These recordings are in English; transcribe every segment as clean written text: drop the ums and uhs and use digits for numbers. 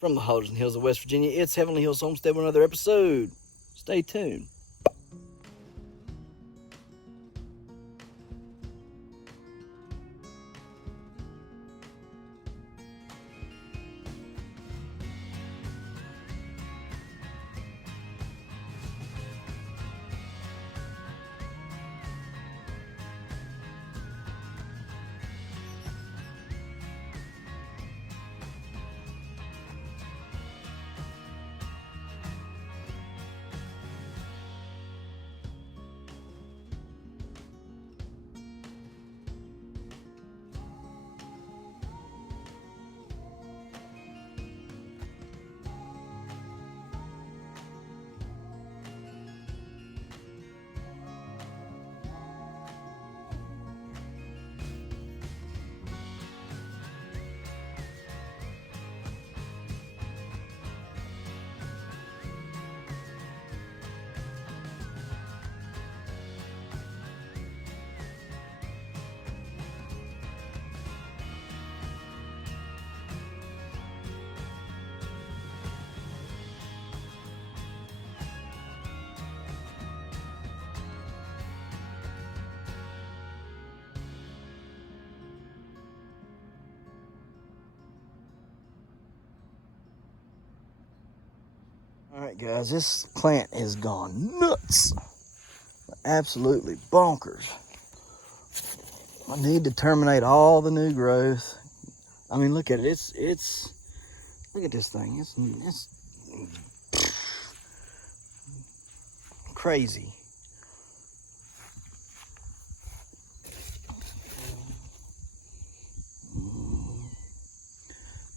From the Holders Hills of West Virginia, it's Heavenly Hills Homestead with another episode. Stay tuned. Alright guys, this plant has gone nuts. Absolutely bonkers. I need to terminate all the new growth. I mean, look at it. It's look at this thing. It's crazy.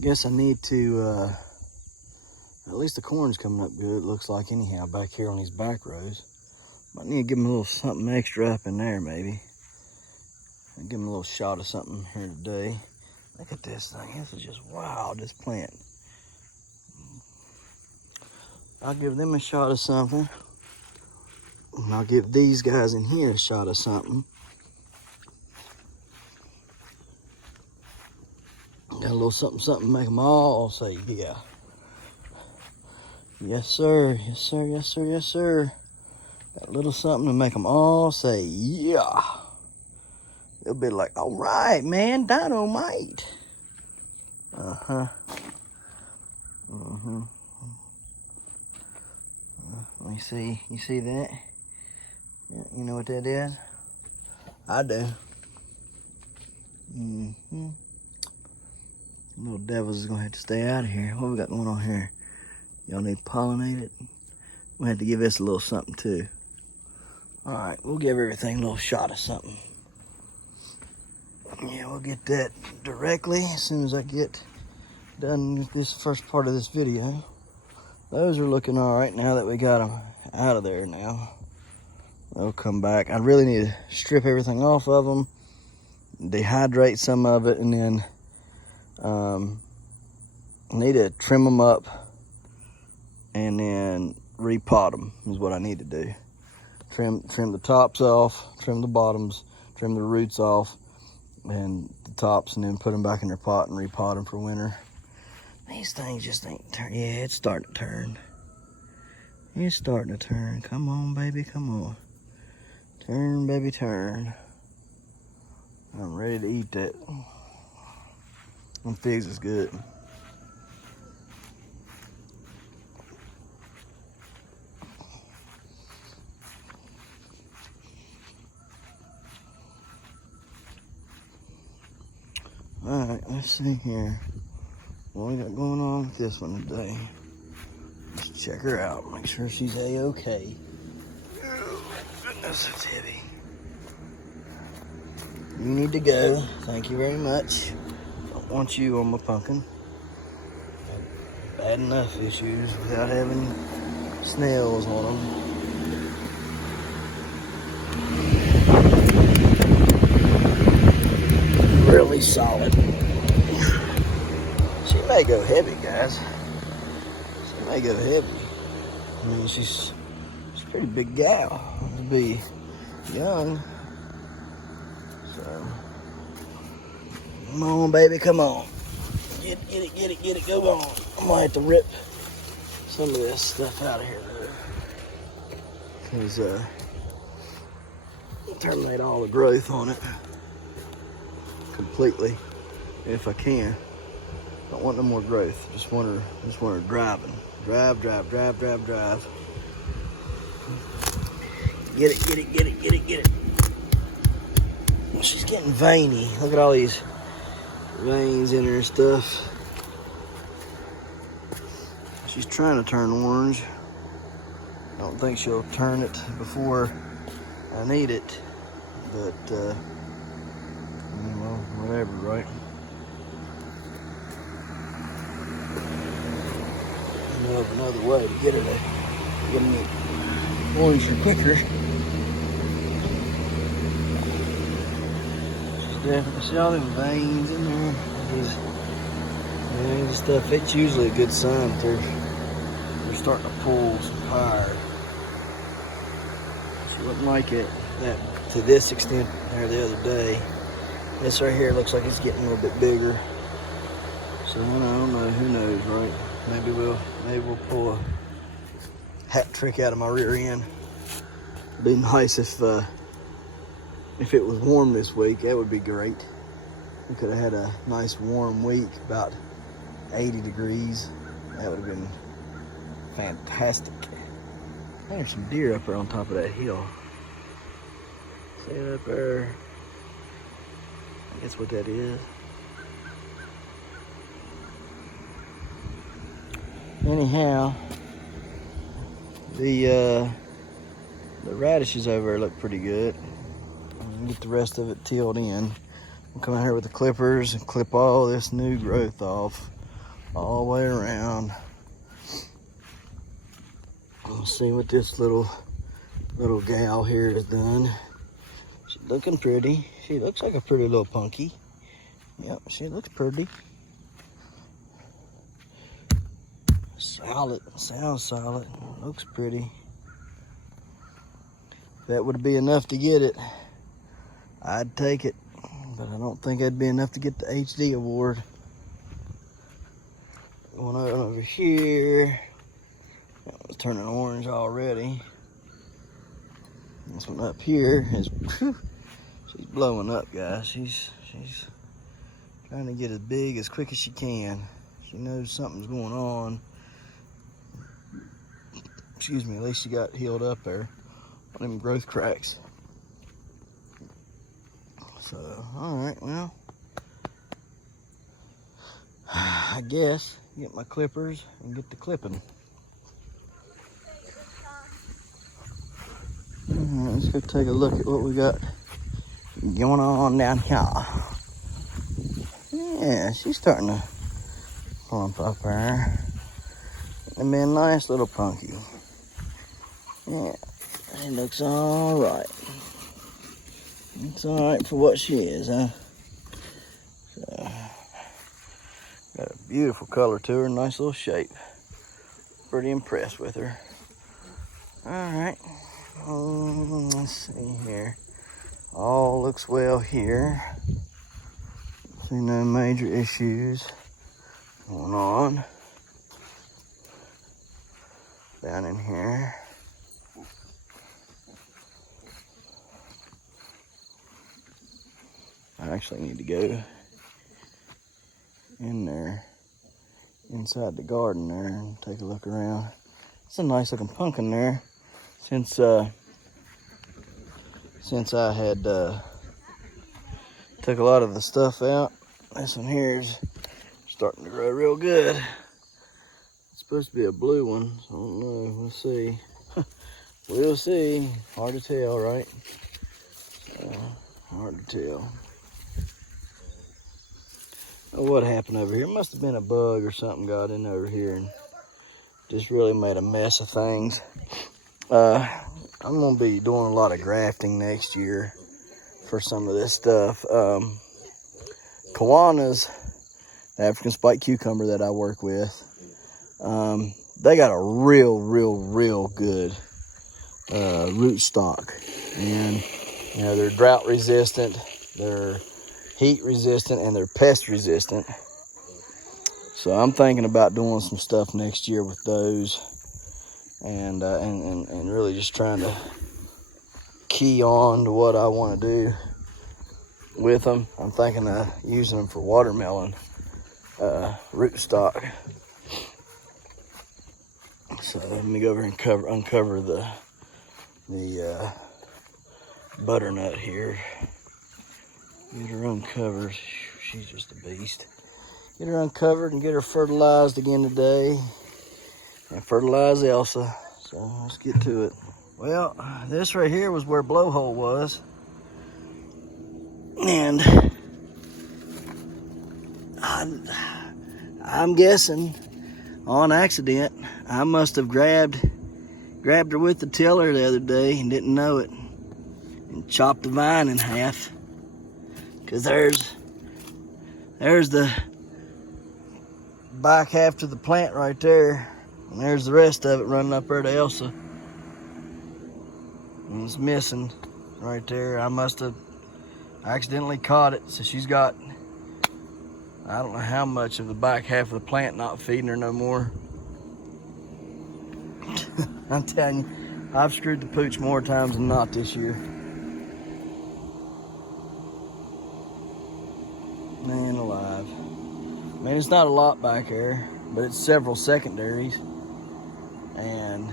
Guess I need to at least the corn's coming up good, looks like, anyhow, back here on these back rows. Might need to give them a little something extra up in there, maybe. I'll give them a little shot of something here today. Look at this thing. This is just wild, this plant. I'll give them a shot of something. And I'll give these guys in here a shot of something. Got a little something, make them all say, yeah. Yes, sir. Yes, sir. Yes, sir. Yes, sir. Got a little something to make them all say, yeah. They'll be like, all right, man, dynamite. Uh-huh. Uh-huh. Let me see. You see that? Yeah, you know what that is? I do. Mm-hmm. Little devils is going to have to stay out of here. What we got going on here? Y'all need to pollinate it. We'll have to give this a little something too. All right, we'll give everything a little shot of something. Yeah, we'll get that directly as soon as I get done with this first part of this video. Those are looking all right now that we got them out of there now. They'll come back. I really need to strip everything off of them, dehydrate some of it, and then I need to trim them up and then repot them is what I need to do. Trim the tops off, trim the bottoms, trim the roots off, and the tops, and then put them back in their pot and repot them for winter. These things just ain't turn. Yeah, it's starting to turn. It's starting to turn. Come on, baby, come on. Turn, baby, turn. I'm ready to eat that. Them figs is good. Alright, let's see here. What we got going on with this one today? Let's check her out, make sure she's A-okay. Oh, goodness, it's heavy. You need to go. Thank you very much. Don't want you on my pumpkin. Bad enough issues without having snails on them. Really solid. She may go heavy, guys. She may go heavy. I mean, she's a pretty big gal to be young. So, come on, baby, come on. Get it, go on. I might have to rip some of this stuff out of here though, because terminate all the growth on it completely if I can. Don't want no more growth. Just want her driving. Drive. Get it. She's getting veiny. Look at all these veins in her and stuff. She's trying to turn orange. I don't think she'll turn it before I need it, but well, whatever, right? I know of another way to get her to get me orange quicker. She's definitely, see all them veins in there, these veins and stuff. It's usually a good sign that they're starting to pull some fire. She wouldn't like it that to this extent there the other day. This right here looks like it's getting a little bit bigger. So I don't know, who knows, right? Maybe we'll pull a hat trick out of my rear end. It'd be nice if it was warm this week. That would be great. We could have had a nice warm week, about 80 degrees. That would have been fantastic. There's some deer up there on top of that hill. See it up there? I guess what that is. Anyhow, the radishes over there look pretty good. Get the rest of it tilled in. I'll come out here with the clippers and clip all this new growth off all the way around. We'll see what this little gal here has done. She's looking pretty. She looks like a pretty little punky. Yep, she looks pretty. Solid, sounds solid, looks pretty. If that would be enough to get it, I'd take it, but I don't think that'd be enough to get the HD award. Going over here, that was turning orange already. This one up here is, whew, she's blowing up, guys. She's trying to get as big as quick as she can. She knows something's going on. Excuse me, at least she got healed up there on them growth cracks. So, all right, well, I guess get my clippers and get the clipping. All right, let's go take a look at what we got going on down here. Yeah, she's starting to plump up there. And be a nice little punky. Yeah, she looks all right. It's all right for what she is, huh? So, got a beautiful color to her, nice little shape. Pretty impressed with her. All right, let's see here. All looks well here. See no major issues going on down in here. I actually need to go in there, inside the garden there, and take a look around. It's a nice looking pumpkin there. Since I had took a lot of the stuff out, this one here is starting to grow real good. It's supposed to be a blue one, so I don't know. We'll see. We'll see. Hard to tell, right? So, hard to tell. What happened over here? Must have been a bug or something got in over here and just really made a mess of things. I'm gonna be doing a lot of grafting next year for some of this stuff. Kiwanis, the African spike cucumber that I work with, they got a real good root stock, and you know, they're drought resistant, they're heat resistant, and they're pest resistant. So I'm thinking about doing some stuff next year with those, and really just trying to key on to what I want to do with them. I'm thinking of using them for watermelon rootstock. So let me go over and uncover the butternut here. Get her uncovered. She's just a beast. Get her uncovered and get her fertilized again today. And fertilize Elsa. So let's get to it. Well, this right here was where blowhole was. And I'm guessing on accident, I must have grabbed her with the tiller the other day and didn't know it, and chopped the vine in half. Cause there's the back half to the plant right there, and there's the rest of it running up there to Elsa. And it's missing right there. I must have accidentally caught it, so she's got, I don't know how much of the back half of the plant not feeding her no more. I'm telling you, I've screwed the pooch more times than not this year. Man alive. I mean, it's not a lot back there, but it's several secondaries. And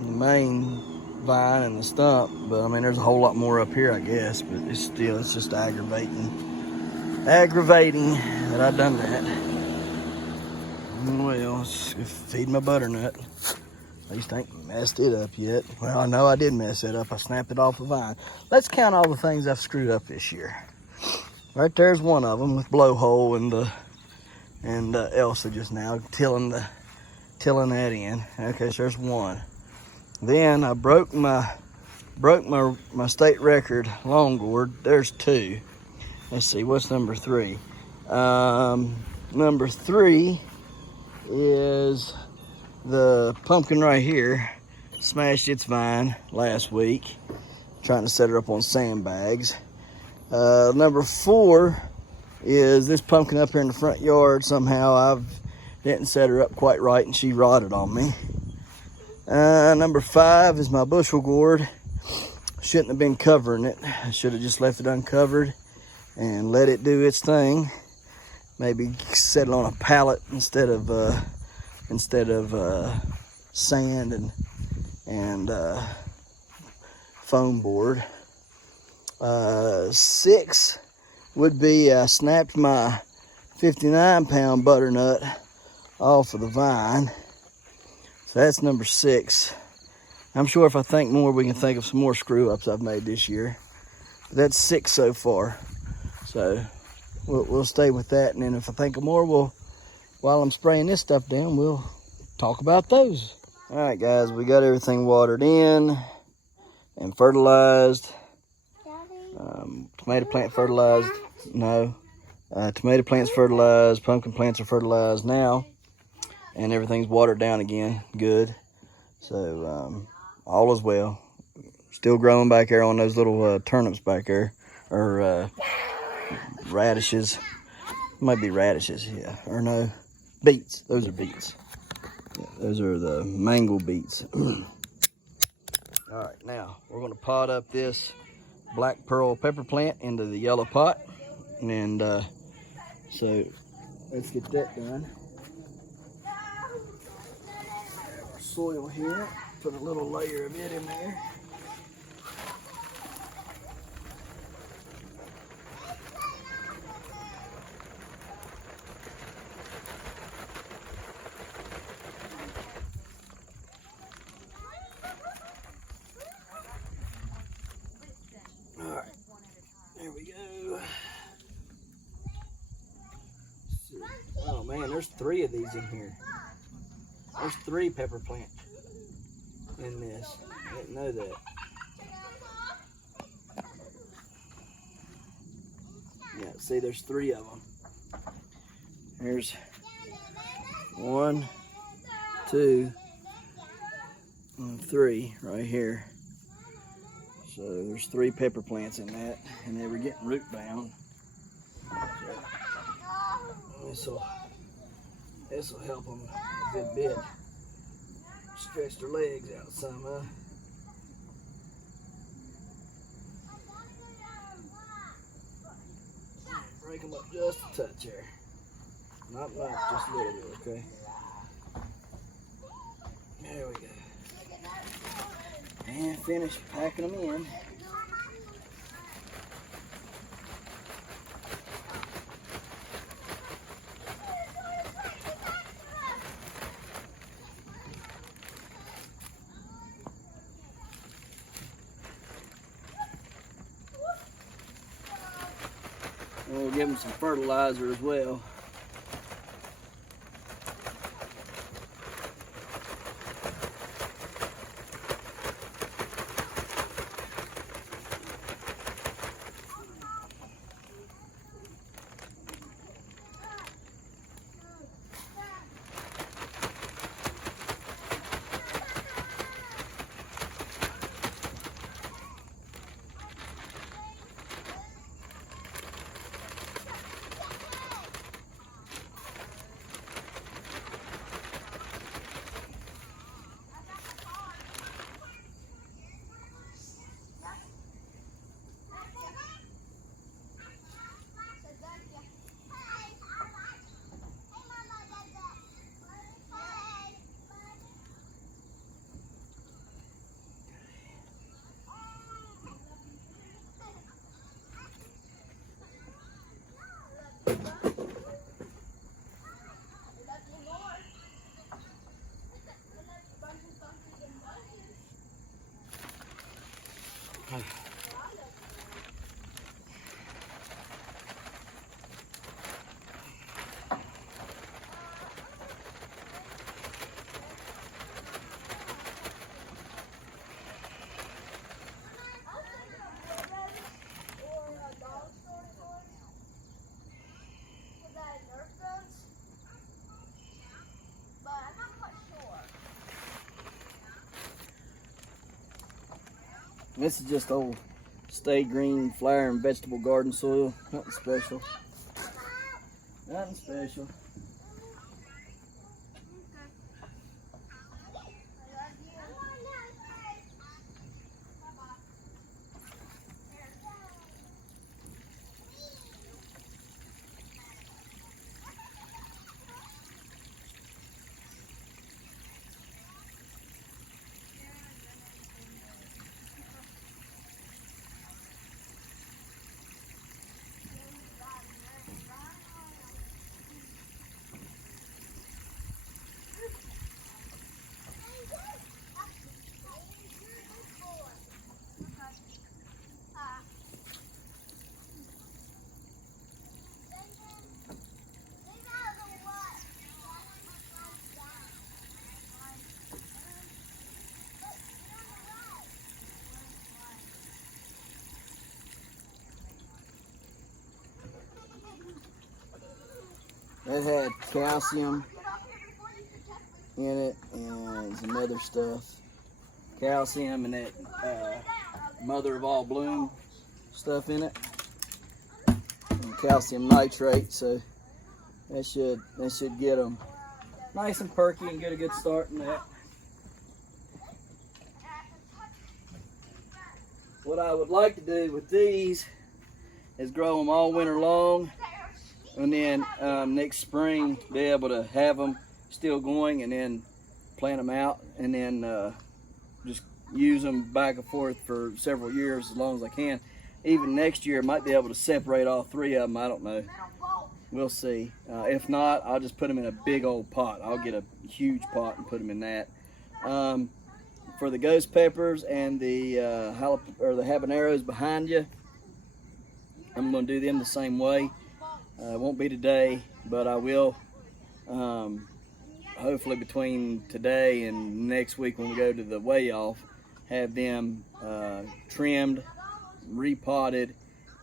the main vine and the stump, but I mean, there's a whole lot more up here, I guess, but it's just aggravating that I've done that. Well, let's feed my butternut. At least I ain't messed it up yet. Well, I know I did mess it up. I snapped it off the vine. Let's count all the things I've screwed up this year. Right there's one of them with blowhole and Elsa just now tilling that in. Okay, so there's one. Then I broke my state record long gourd. There's two. Let's see, what's number 3? Number 3 is the pumpkin right here. Smashed its vine last week, trying to set her up on sandbags. Number 4 is this pumpkin up here in the front yard. Somehow I didn't set her up quite right and she rotted on me. Number 5 is my bushel gourd. Shouldn't have been covering it. I should have just left it uncovered and let it do its thing. Maybe set it on a pallet instead of sand and foam board. 6 would be I snapped my 59-pound butternut off of the vine. So that's number 6. I'm sure if I think more, we can think of some more screw-ups I've made this year. But that's 6 so far. So we'll stay with that, and then if I think of more, while I'm spraying this stuff down, we'll talk about those. All right, guys, we got everything watered in and fertilized. Tomato plant fertilized. No. Tomato plants fertilized. Pumpkin plants are fertilized now. And everything's watered down again. Good. So all is well. Still growing back there on those little turnips back there. Or radishes. Might be radishes, yeah. Or no. Beets. Those are beets. Yeah, those are the mango beets. All right, now we're going to pot up this black pearl pepper plant into the yellow pot. And so let's get that done. Soil here, put a little layer of it in there. All right, there we go. Oh man, there's 3 of these in here. There's 3 pepper plants in this. I didn't know that. Yeah, see, there's 3 of them. There's 1, 2, and 3 right here. So there's 3 pepper plants in that, and they were getting root bound. So This will help them a good bit. Stretch their legs out some, huh? Break them up just a touch here. Not much, just a little bit, okay? There we go. And finish packing them in. And we'll give them some fertilizer as well. This is just old Stay Green flower and vegetable garden soil. Nothing special. Nothing special. It had calcium in it and some other stuff. Calcium and that mother of all bloom stuff in it. And calcium nitrate, so that should get them nice and perky and get a good start in that. What I would like to do with these is grow them all winter long, and then next spring be able to have them still going, and then plant them out, and then just use them back and forth for several years as long as I can. Even next year, I might be able to separate all three of them. I don't know. We'll see. If not, I'll just put them in a big old pot. I'll get a huge pot and put them in that. For the ghost peppers and the habaneros behind you, I'm going to do them the same way. It won't be today, but I will hopefully between today and next week when we go to the weigh off, have them trimmed, repotted,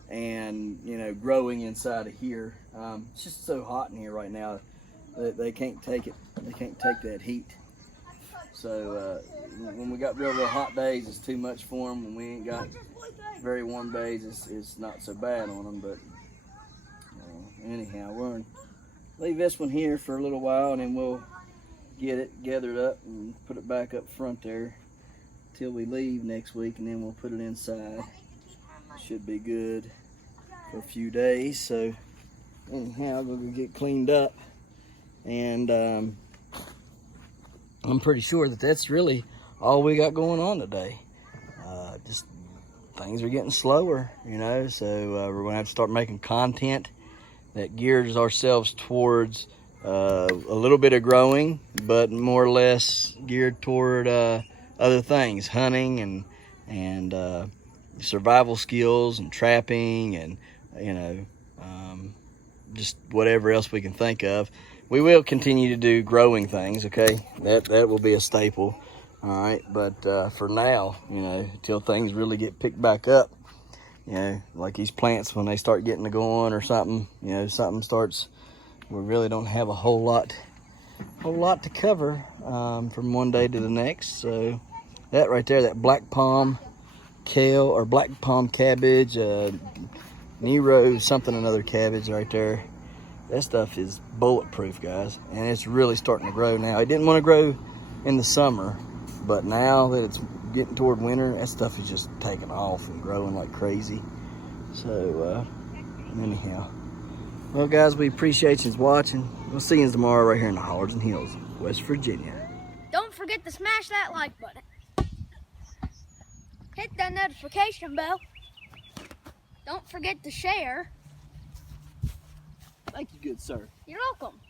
and growing inside of here. It's just so hot in here right now that they can't take it. They can't take that heat. So when we got real hot days, it's too much for them. When we ain't got very warm days, it's not so bad on them. But anyhow, leave this one here for a little while, and then we'll get it gathered up and put it back up front there till we leave next week, and then we'll put it inside. Should be good for a few days. So anyhow, we'll go get cleaned up, and I'm pretty sure that that's really all we got going on today. Just things are getting slower, you know, so we're gonna have to start making content that gears ourselves towards a little bit of growing, but more or less geared toward other things, hunting and survival skills and trapping, and you know, just whatever else we can think of. We will continue to do growing things, okay? That will be a staple, all right? But for now, you know, until things really get picked back up, you know, like these plants, when they start getting to going or something, you know, something starts, we really don't have a whole lot to cover from one day to the next. So that right there, that black palm kale or black palm cabbage, Nero something another cabbage right there, that stuff is bulletproof, guys, and it's really starting to grow now. It didn't want to grow in the summer, but now that it's getting toward winter, that stuff is just taking off and growing like crazy. So anyhow, well guys, we appreciate you watching. We'll see you tomorrow right here in the Hollers and Hills, West Virginia. Don't forget to smash that like button. Hit that notification bell. Don't forget to share. Thank you, good sir. You're welcome.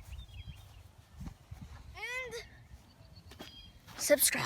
And subscribe.